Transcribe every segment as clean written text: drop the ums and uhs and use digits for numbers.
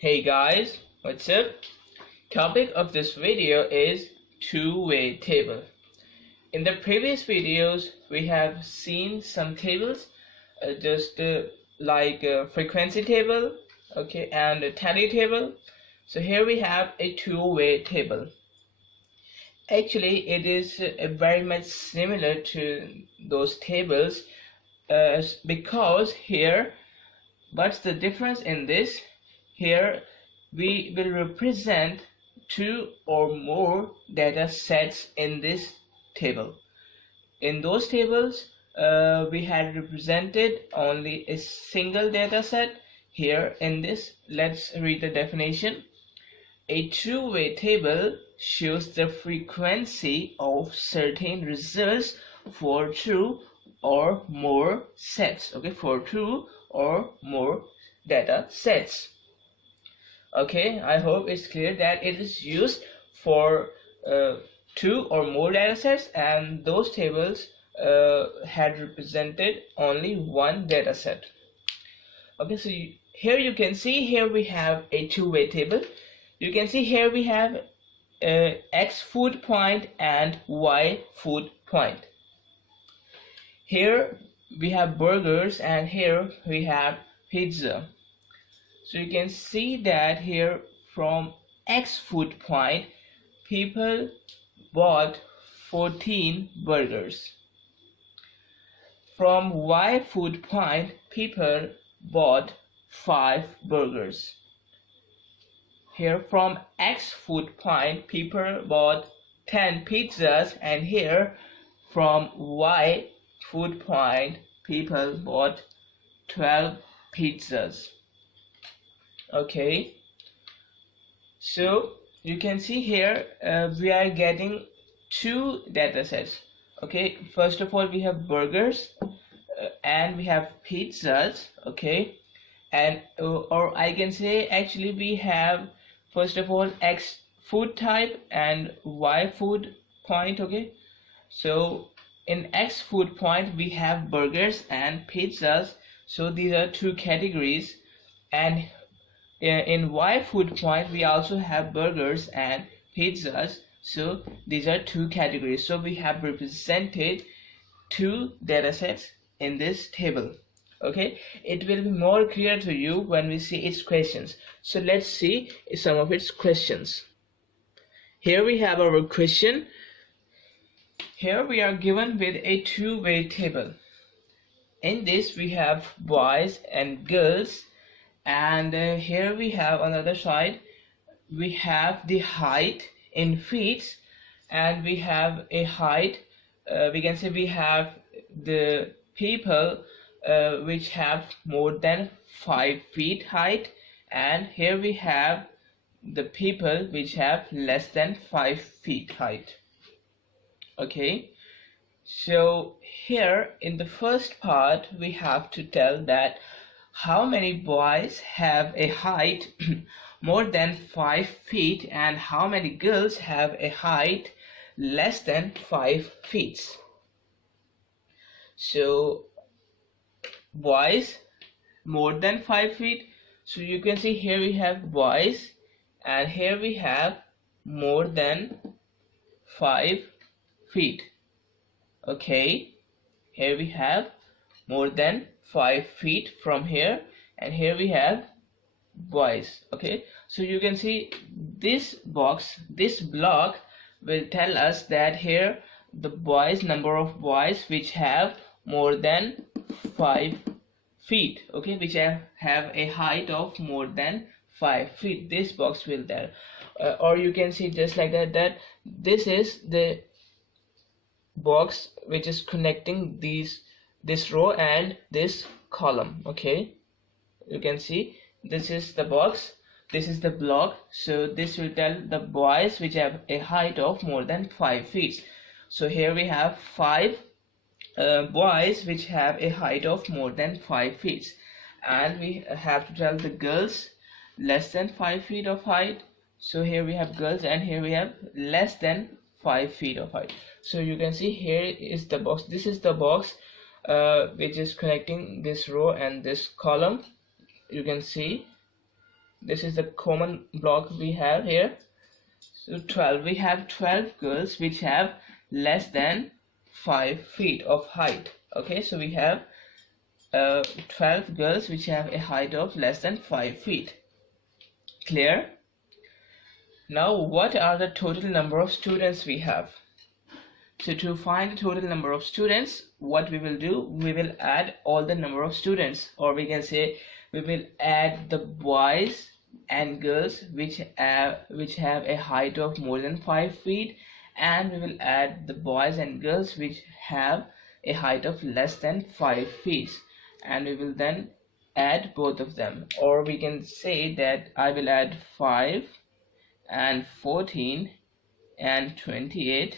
Hey guys, what's up? Topic of this video is two-way table. In the previous videos we have seen some tables like frequency table, okay, and a tally table. So here we have a two-way table. Actually it is very much similar to those tables because here, what's the difference in this? Here we will represent two or more data sets in this table. In those tables we had represented only a single data set. Here in this, let's read the definition. A two-way table shows the frequency of certain results for two or more sets, okay, for two or more data sets. Okay, I hope it's clear that it is used for two or more data sets, and those tables had represented only one data set. Okay, so here you can see, here we have a two-way table. You can see here we have X food point and Y food point. Here we have burgers and here we have pizza. So you can see that here from X food point people bought 14 burgers. From Y food point people bought 5 burgers. Here from X food point people bought 10 pizzas, and here from Y food point people bought 12 pizzas. Okay, so you can see here we are getting two data sets. Okay, first of all we have burgers and we have pizzas. Okay, and or I can say actually we have first of all X food type and Y food point. Okay, so in X food point we have burgers and pizzas, so these are two categories, and in Y food point we also have burgers and pizzas, so these are two categories. So we have represented two data sets in this table. Okay, it will be more clear to you when we see its questions. So let's see some of its questions. Here we have our question. Here we are given with a two-way table. In this we have boys and girls, and here we have on the other side we have the height in feet, and we have a height, we can say we have the people which have more than 5 feet height, and here we have the people which have less than 5 feet height. Okay, so here in the first part we have to tell that how many boys have a height more than 5 feet and how many girls have a height less than 5 feet. So boys more than 5 feet, so you can see here we have boys, and here we have more than 5 feet. Okay, here we have more than 5 feet from here, and here we have boys. Okay, so you can see this box, this block will tell us that here the boys, number of boys which have more than 5 feet, okay, which have a height of more than 5 feet. This box will tell, or you can see just like that this is the box which is connecting this row and this column. Okay, you can see this is the box, this is the block, so this will tell the boys which have a height of more than 5 feet. So here we have 5 boys which have a height of more than 5 feet, and we have to tell the girls less than 5 feet of height. So here we have girls, and here we have less than 5 feet of height. So you can see here is the box, this is the box which is connecting this row and this column. You can see This is the common block we have here. So 12, we have 12 girls which have less than 5 feet of height. Okay, so we have 12 girls which have a height of less than 5 feet. Clear? Now what are the total number of students we have? So to find the total number of students, what we will do, we will add all the number of students, or we can say we will add the boys and girls which have a height of more than 5 feet, and we will add the boys and girls which have a height of less than 5 feet, and we will then add both of them. Or we can say that I will add 5 and 14 and 28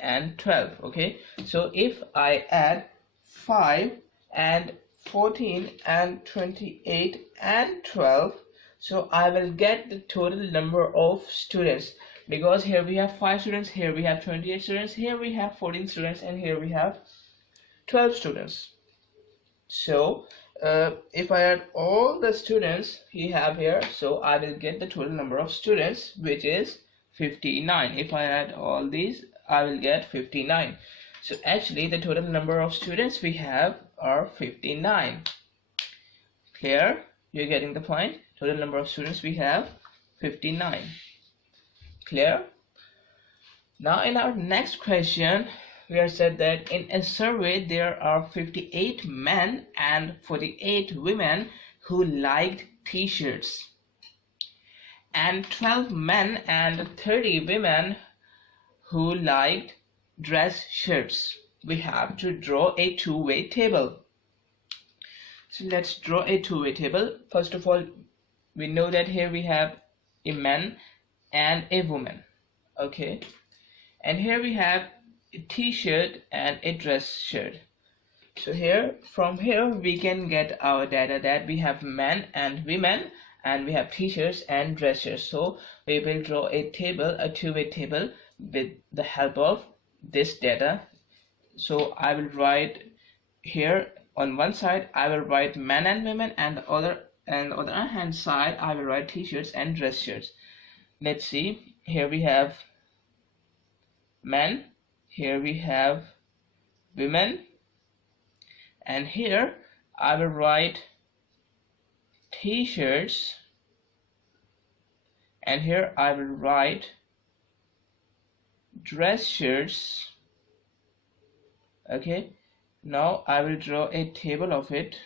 and 12. Okay, so if I add 5 and 14 and 28 and 12, so I will get the total number of students, because here we have 5 students, here we have 28 students, here we have 14 students, and here we have 12 students. So if I add all the students we have here, so I will get the total number of students, which is 59. If I add all these, I will get 59. So actually the total number of students we have are 59. Clear? You're getting the point? Total number of students we have 59. Clear? Now in our next question, we are said that in a survey there are 58 men and 48 women who liked t-shirts, and 12 men and 30 women who liked dress shirts. We have to draw a two-way table. So let's draw a two-way table. First of all, we know that here we have a man and a woman. Okay, and here we have a t-shirt and a dress shirt. So here, from here we can get our data that we have men and women, and we have t-shirts and dress shirts. So we will draw a table, a two-way table, with the help of this data. So I will write here on one side I will write men and women, and the other hand side I will write t-shirts and dress shirts. Let's see, here we have men, here we have women, and here I will write t-shirts, and here I will write dress shirts. Okay, now I will draw a table of it.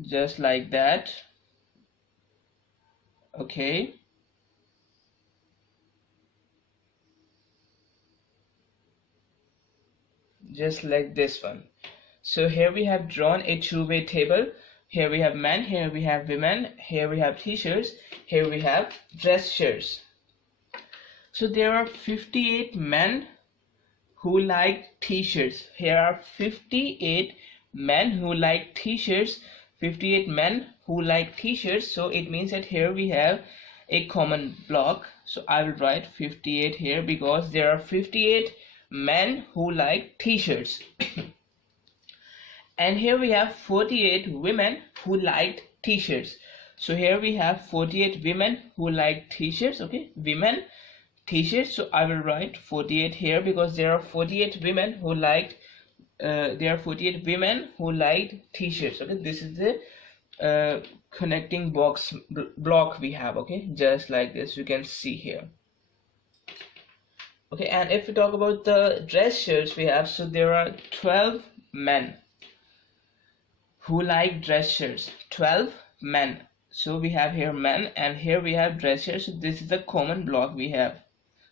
Just like that. Okay, just like this one. So here we have drawn a two-way table. Here we have men, here we have women, here we have t-shirts, here we have dress shirts. So there are 58 men who like t-shirts. Here are 58 men who like t-shirts, 58 men who like t-shirts. So it means that here we have a common block. So I will write 58 here because there are 58 men who like t-shirts. And here we have 48 women who liked t-shirts. So here we have 48 women who like t-shirts. Okay, women, t-shirts. So I will write 48 here because there are 48 women who liked t-shirts. Okay, this is the connecting box block we have. Okay, just like this you can see here. Okay, and if we talk about the dress shirts we have, so there are 12 men who like dress shirts. 12 men. So we have here men, and here we have dress shirts. So this is the common block we have.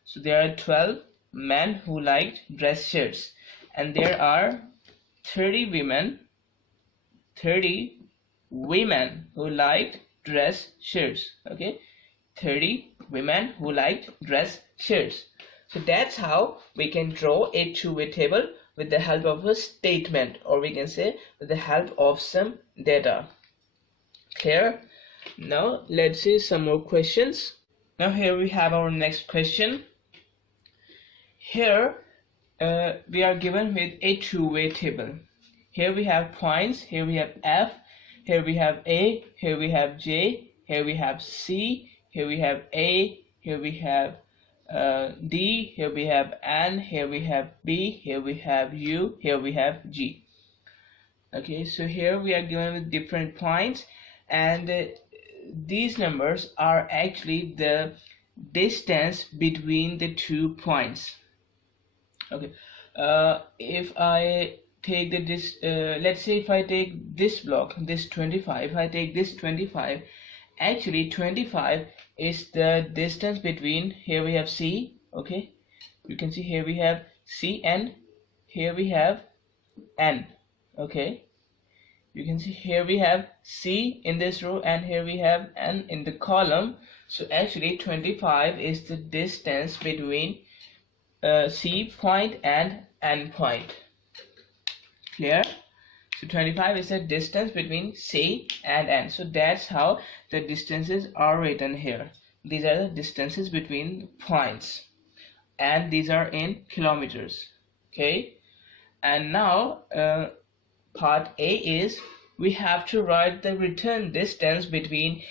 So there are 12 men who liked dress shirts, and there are 30 women who liked dress shirts. Okay, 30 women who liked dress shirts. So that's how we can draw a two-way table with the help of a statement, or we can say with the help of some data. Clear? Now let's see some more questions. Now here we have our next question. Here we are given with a two-way table. here we have points, here we have F, here we have A, here we have J, here we have C, here we have A, here we have D, here we have N, here we have B, here we have U, here we have G. Okay, so here we are given with different points, and these numbers are actually the distance between the 2 points. Okay, if I take let's say if I take this block, this 25, if I take this 25, actually 25 is the distance between, here we have C, okay, you can see here we have C and here we have N, okay, you can see here we have C in this row and here we have N in the column. So actually 25 is the distance between C point and N point. Clear? So 25 is the distance between C and N. So that's how the distances are written here. These are the distances between points, and these are in kilometers. Okay, and now part A is we have to write the return distance between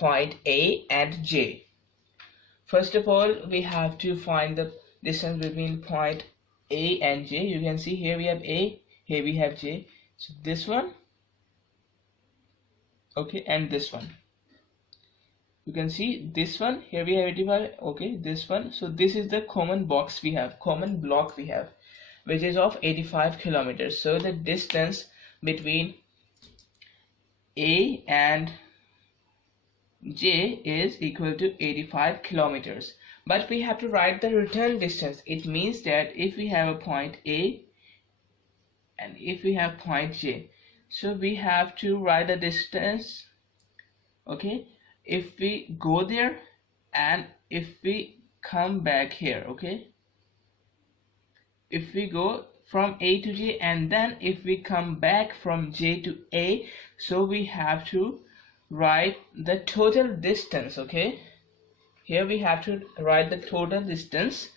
point A and J. First of all, we have to find the distance between point A and J. You can see here we have A, here we have J. So this one, okay, and this one. You can see this one, here we have 85, okay, this one. So this is the common box we have, common block we have, which is of 85 kilometers. So the distance between A and J is equal to 85 kilometers. But we have to write the return distance. It means that if we have a point A and if we have point J, so we have to write the distance, okay, if we go there and if we come back here, okay, if we go from A to J and then if we come back from J to A, so we have to write the total distance. Okay, here we have to write the total distance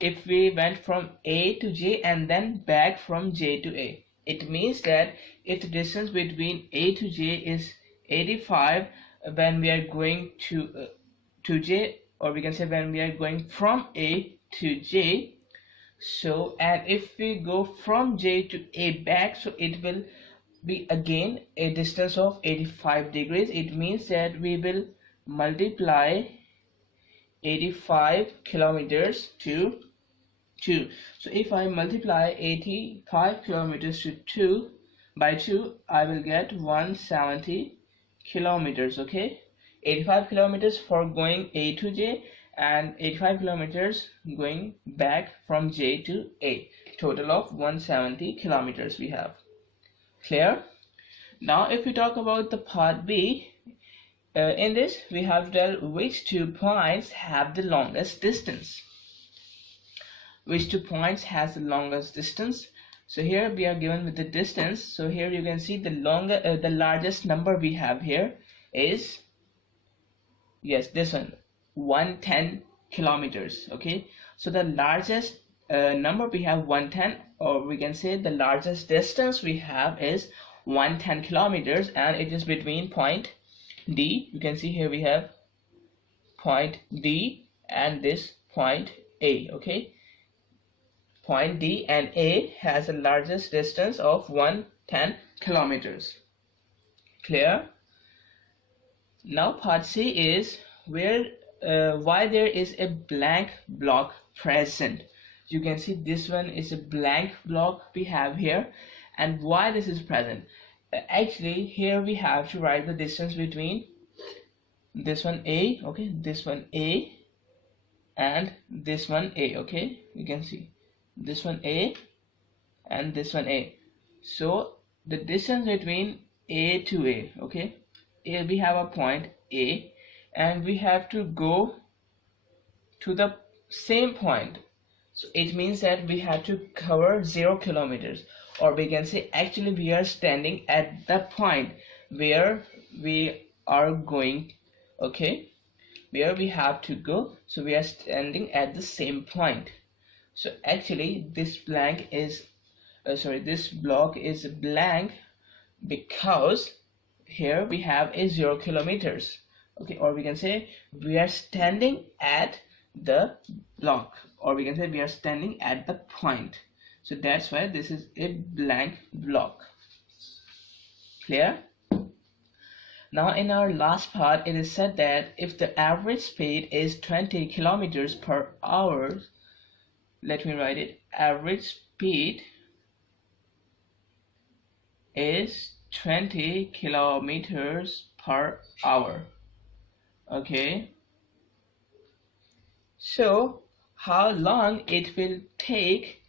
if we went from A to J and then back from J to A. It means that if the distance between A to J is 85 when we are going to J, or we can say when we are going from A to J, so and if we go from J to A back, so it will be again a distance of 85 degrees. It means that we will multiply 85 kilometers to 2. So if I multiply 85 kilometers to 2 by 2, I will get 170 kilometers. Okay, 85 kilometers for going A to J and 85 kilometers going back from J to A. Total of 170 kilometers we have. Clear? Now if we talk about the part B, in this we have to tell which 2 points have the longest distance. Which 2 points has the longest distance? So here we are given with the distance. So here you can see the largest number we have here is, yes, this one, 110 kilometers. Okay, so the largest number we have 110, or we can say the largest distance we have is 110 kilometers, and it is between point D. You can see here we have point D and this point A. Okay, point D and A has the largest distance of 110 kilometers. Clear? Now part C is where why there is a blank block present. You can see this one is a blank block we have here, and why this is present. Actually here we have to write the distance between this one A, okay, this one A and this one A. Okay, you can see this one A and this one A. So the distance between A to A, okay, here we have a point A and we have to go to the same point. So it means that we have to cover 0 kilometers, or we can say actually we are standing at the point where we are going, okay, where we have to go. So we are standing at the same point. So actually this blank is this block is blank because here we have a 0 kilometers. Okay, or we can say we are standing at the block, or we can say we are standing at the point. So that's why this is a blank block. Clear? Now in our last part, it is said that if the average speed is 20 kilometers per hour, let me write it, average speed is 20 kilometers per hour. Okay, so how long it will take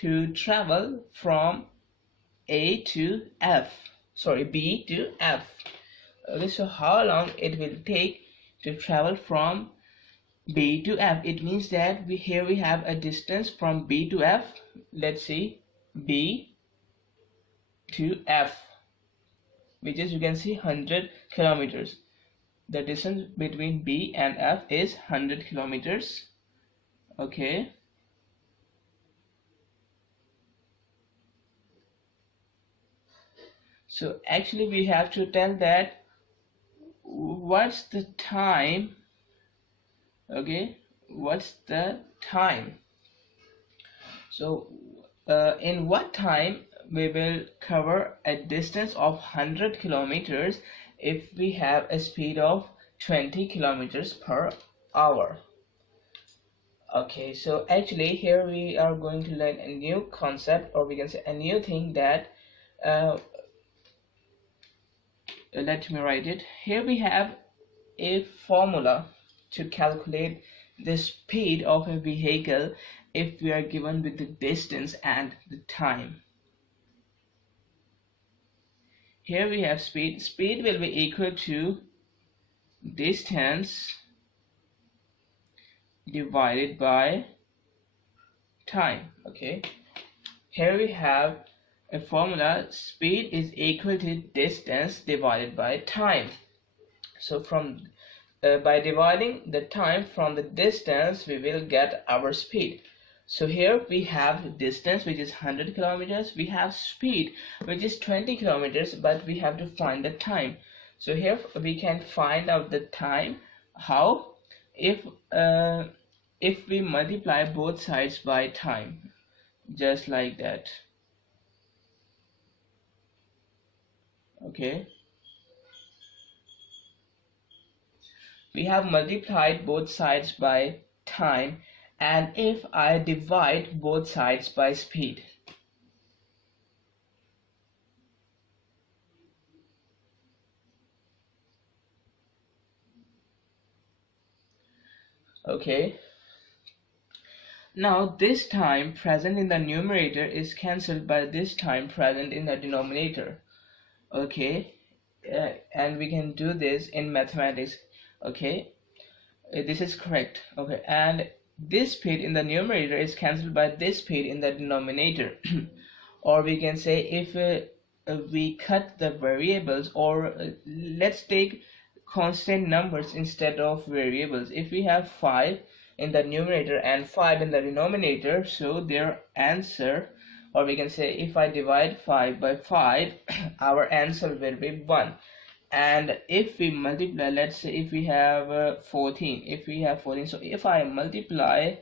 to travel from A to F, sorry, B to F. Okay, so how long it will take to travel from B to F? It means that here we have a distance from B to F. Let's see, B to F, which is, you can see, 100 kilometers. The distance between B and F is 100 kilometers. Okay, so actually we have to tell that what's the time. Okay, what's the time? So in what time we will cover a distance of 100 kilometers if we have a speed of 20 kilometers per hour. Okay, so actually here we are going to learn a new concept, or we can say a new thing, that let me write it. Here we have a formula to calculate the speed of a vehicle if we are given with the distance and the time. Here we have speed. Speed will be equal to distance divided by time. Okay, here we have a formula. Speed is equal to distance divided by time. So from by dividing the time from the distance, we will get our speed. So here we have distance, which is 100 kilometers. We have speed, which is 20 kilometers, but we have to find the time. So here we can find out the time. How? If we multiply both sides by time, just like that. Okay, we have multiplied both sides by time, and if I divide both sides by speed, okay, now this time present in the numerator is cancelled by this time present in the denominator. Okay, and we can do this in mathematics. Okay, this is correct. Okay, and this speed in the numerator is cancelled by this speed in the denominator. Or we can say, if we cut the variables, or let's take constant numbers instead of variables. If we have 5 in the numerator and 5 in the denominator, so their answer, or we can say, if I divide 5 by 5, our answer will be 1. And if we multiply, let's say if we have 14, so if I multiply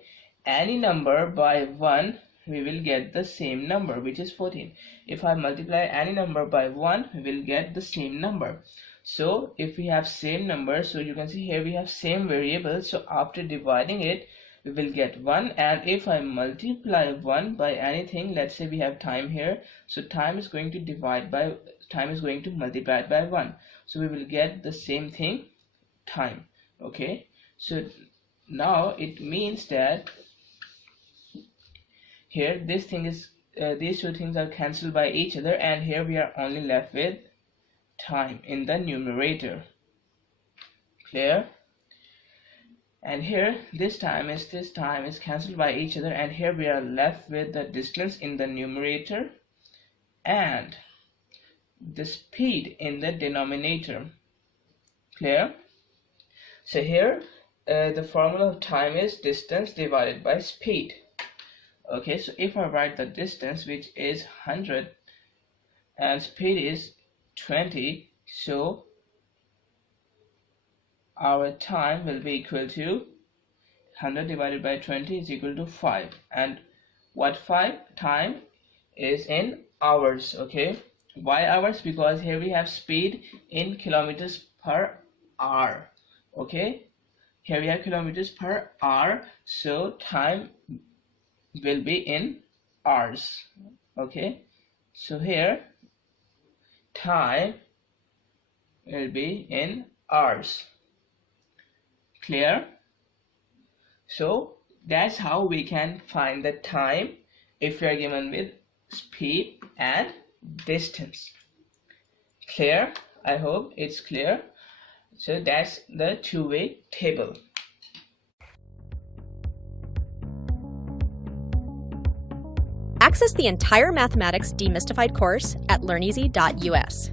any number by 1, we will get the same number, which is 14. If I multiply any number by 1, we will get the same number. So if we have same number, so you can see here we have same variable, so after dividing it, we will get 1. And if I multiply 1 by anything, let's say we have time here, so time is going to multiply it by 1, so we will get the same thing, time. Okay, so now it means that here this thing is these two things are cancelled by each other, and here we are only left with time in the numerator. Clear? And here this time is cancelled by each other, and here we are left with the distance in the numerator and the speed in the denominator. Clear? So here the formula of time is distance divided by speed. Okay, so if I write the distance, which is 100, and speed is 20, so our time will be equal to 100 divided by 20 is equal to 5. And what 5? Time is in hours. Okay, why hours? Because here we have speed in kilometers per hour. Okay, here we have kilometers per hour, so time will be in hours. Okay, so here time will be in hours. Clear? So that's how we can find the time if we are given with speed and distance. Clear? I hope it's clear. So that's the two-way table. Access the entire Mathematics Demystified course at learneasy.us.